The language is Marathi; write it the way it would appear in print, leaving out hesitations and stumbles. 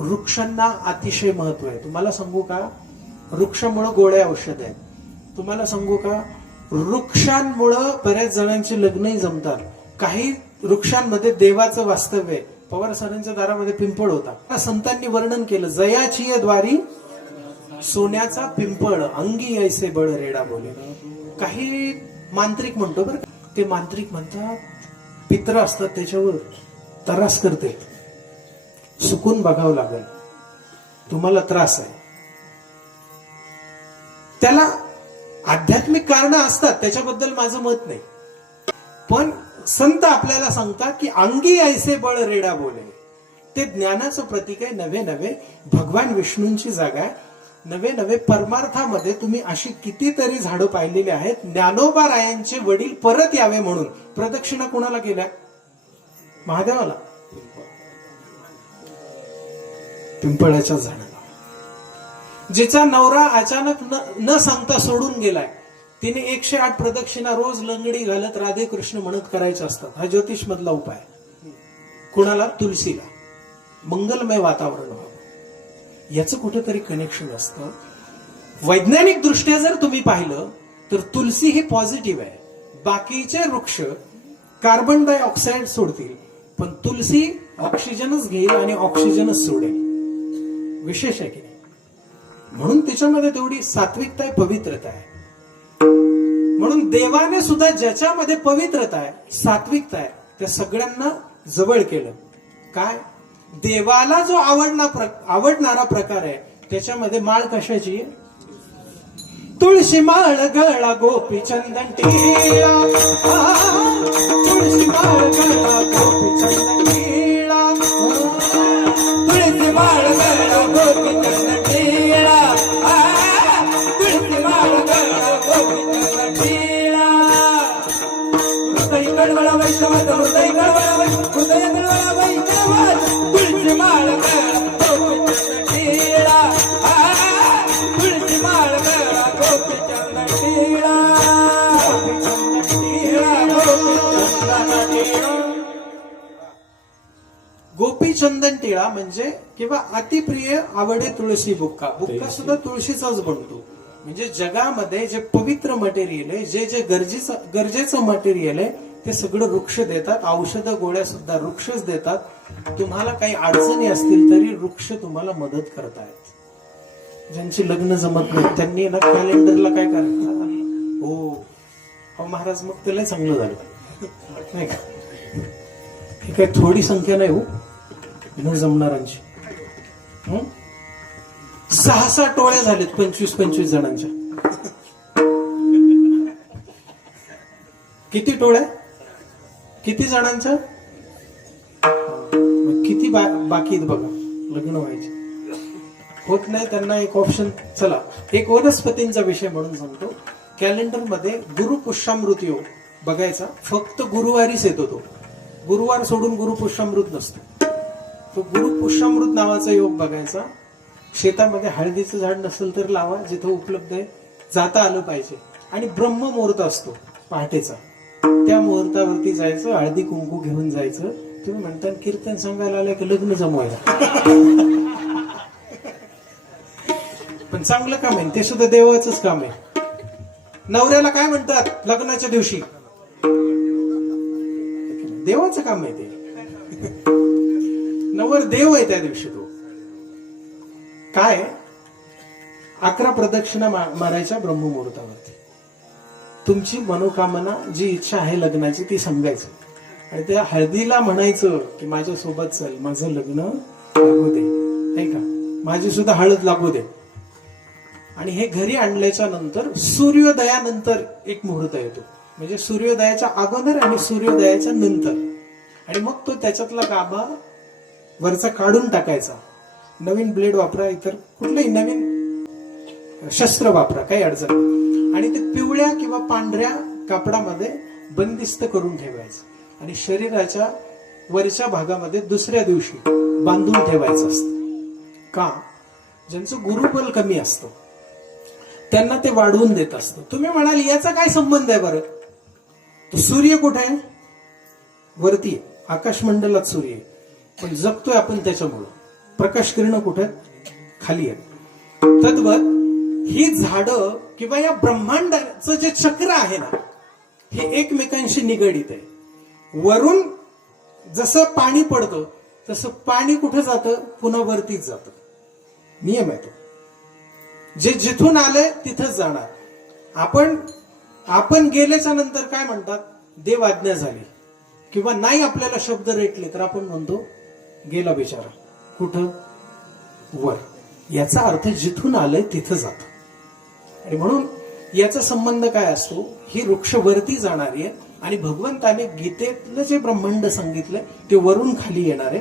वृक्षांना अतिशय महत्व आहे. तुम्हाला सांगू का, वृक्षामुळे गोळ्या औषध आहेत. तुम्हाला सांगू का, वृक्षांमुळं बऱ्याच जणांची लग्नही जमतात. काही वृक्षांमध्ये देवाचं वास्तव्य आहे. पवार सरांच्या दारामध्ये पिंपळ होता. संतांनी वर्णन केलं, जयाची द्वारी सोन्याचा पिंपळ, अंगी ऐसे बळ रेडा बोले. काही मांत्रिक म्हणतो बरं, ते मांत्रिक म्हणतात पित्र असतात त्याच्यावर त्रास करते, सुकून बघावं लागेल, तुम्हाला त्रास आहे. त्याला आध्यात्मिक कारण असतात, त्याच्याबद्दल माझं मत नाही. पण संत आपल्याला सांगतात की अंगी ऐसे बळ रेडा बोले. ते ज्ञानाचं प्रतीक आहे. नवे नवे भगवान विष्णूंची जागा आहे. नवे नवे परमार्थामध्ये तुम्ही अशी कितीतरी झाडं पाहिलेली आहेत. ज्ञानोबा रायांचे वडील परत यावे म्हणून प्रदक्षिणा कोणाला केल्या? महादेवाला, पिंपळाच्या झाडाला. जिचा नवरा अचानक न सांगता सोडून गेलाय, तिने 108 प्रदक्षिणा रोज लंगडी घालत राधे कृष्ण म्हणत करायच्या असतात. हा ज्योतिष मधला उपाय. कुणाला? तुलसीला. मंगलमय वातावरण व्हावं, याचं कुठेतरी कनेक्शन असतं. वैज्ञानिक दृष्ट्या जर तुम्ही पाहिलं तर तुलसी ही पॉझिटिव्ह आहे. बाकीचे वृक्ष कार्बन डायऑक्साईड सोडतील, पण तुलसी ऑक्सिजनच घेईल आणि ऑक्सिजनच सोडेल. विशेष आहे की नाही? म्हणून त्याच्यामध्ये तेवढी सात्विकता आहे, पवित्रता आहे. म्हणून देवाने सुद्धा ज्याच्यामध्ये पवित्रता आहे, सात्विकता आहे, त्या सगळ्यांना जवळ केलं. काय? देवाला जो आवडणारा प्रकार आहे त्याच्यामध्ये माळ कशाची? तुळशी माळ गळा गोपी चंदन टिळा, तुळशी माळ गळा गोपी चंदन टिळा, तुळशी माळ गळा गोपी चंदन टिळा, तुळशी माळ गळा गोपी चंदन टिळा. हृदय गडवळा वैष्णवाच, हृदय गडवळा वैष्णव, हृदय गडवळा वैष्णवाच, तुळशी माळ गळा गोपी चंदन टिळा, तुळशी माळ गळा गोपी चंदन टिळा, गोपी चंदन टिळा म्हणजे किंवा अतिप्रिय आवडे तुळशी बुक्का. बुक्का सुद्धा तुळशीचाच बनतो. म्हणजे जगामध्ये जे पवित्र मटेरियल आहे, जे जे गरजेचं मटेरियल आहे, ते सगळं वृक्ष देतात. औषधं गोळ्या सुद्धा वृक्षच देतात. तुम्हाला काही अडचणी असतील तरी वृक्ष तुम्हाला मदत करतायत. ज्यांची लग्न जमत नाही त्यांनी ना कॅलेंडरला काय करतात, हो महाराज, मग त्याला चांगलं झालं नाही का? ही काही थोडी संख्या नाही हो न जमणाऱ्यांची. 6-6 टोळ्या झालेत 25-25 जणांच्या. किती टोळ्या? किती जणांच्या? किती बाकी आहेत बघा लग्न व्हायचे, होत नाही त्यांना. एक ऑप्शन, चला एक वनस्पतींचा विषय म्हणून सांगतो. कॅलेंडर मध्ये गुरु पुष्यामृत योग बघायचा. फक्त गुरुवारीच येतो तो. गुरुवार सोडून गुरु पुष्यामृत नसतो. तो गुरु पुष्यामृत नावाचा योग बघायचा. शेतामध्ये हळदीचं झाड नसेल तर लावा, जिथं उपलब्ध आहे. जाता आलं पाहिजे. आणि ब्रह्म मुहूर्त असतो पहाटेचा, त्या मुहूर्तावरती जायचं, हळदी कुंकू घेऊन जायचं. तुम्ही म्हणता कीर्तन सांगायला आलं की लग्न जमवायला, पण चांगलं काम आहे ते सुद्धा, देवाचंच काम आहे. नवऱ्याला काय म्हणतात लग्नाच्या दिवशी? देवाचं काम आहे ते. नवर देव आहे त्या दिवशी. तो काय 11 प्रदक्षिणा मारायच्या ब्रह्ममुहूर्तावरती. तुमची मनोकामना, जी इच्छा आहे लग्नाची, ती सांगायची. आणि त्या हळदीला म्हणायचं की माझ्या सोबत चल, माझं लग्न लागू दे, नाही का, माझी सुद्धा हळद लागू दे. आणि हे घरी आणल्याच्या नंतर सूर्योदयानंतर एक मुहूर्त येतो. म्हणजे सूर्योदयाच्या अगोदर आणि सूर्योदयाच्या नंतर. आणि मग तो त्याच्यातला गाभा वरचा काढून टाकायचा. नवीन ब्लेड वापरा, इतर कुठलंही नवीन शस्त्र वापरा, काही अडचण नाही. आणि ते पिवळ्या किंवा पांढऱ्या कापडामध्ये बंदिस्त करून ठेवायचं. आणि शरीराच्या वरच्या भागामध्ये दुसऱ्या दिवशी बांधून ठेवायचं असतं. का? ज्यांचं गुरुबल कमी असतं त्यांना ते वाढवून देत असतं. तुम्ही म्हणाल याचा काय संबंध आहे बरं? तो सूर्य कुठे आहे? वरती, आकाशमंडलात सूर्य आहे. पण जगतोय आपण त्याच्यामुळं. प्रकाश किरण कुठे खाली आहेत. तद्वत ही झाडं किंवा या ब्रह्मांडाचं जे चक्र आहे ना, हे एकमेकांशी निगडीत आहे. वरून जसं पाणी पडतं तसं पाणी कुठं जातं, पुन्हा वरतीच जातं. नियम आहे तो. जे जिथून आलंय तिथंच जाणार. आपण गेल्याच्या नंतर काय म्हणतात, देव आज्ञा झाली, किंवा नाही आपल्याला शब्द रेटले तर आपण म्हणतो गेला बिचारा. कुठं? वर. याचा अर्थ जिथून आलंय तिथं जात. आणि म्हणून याचा संबंध काय असतो, ही वृक्ष वरती जाणारी आहे आणि भगवंताने गीतेतलं जे ब्रह्मांड सांगितलंय ते वरून खाली येणार आहे.